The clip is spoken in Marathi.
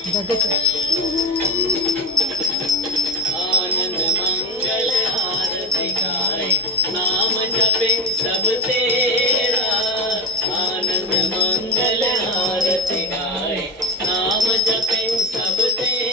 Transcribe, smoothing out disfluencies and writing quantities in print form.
आनंद मंगल आरती गाए नाम जपे सब तेरा। आनंद मंगल आरती गाए नाम जपे सब तेरा।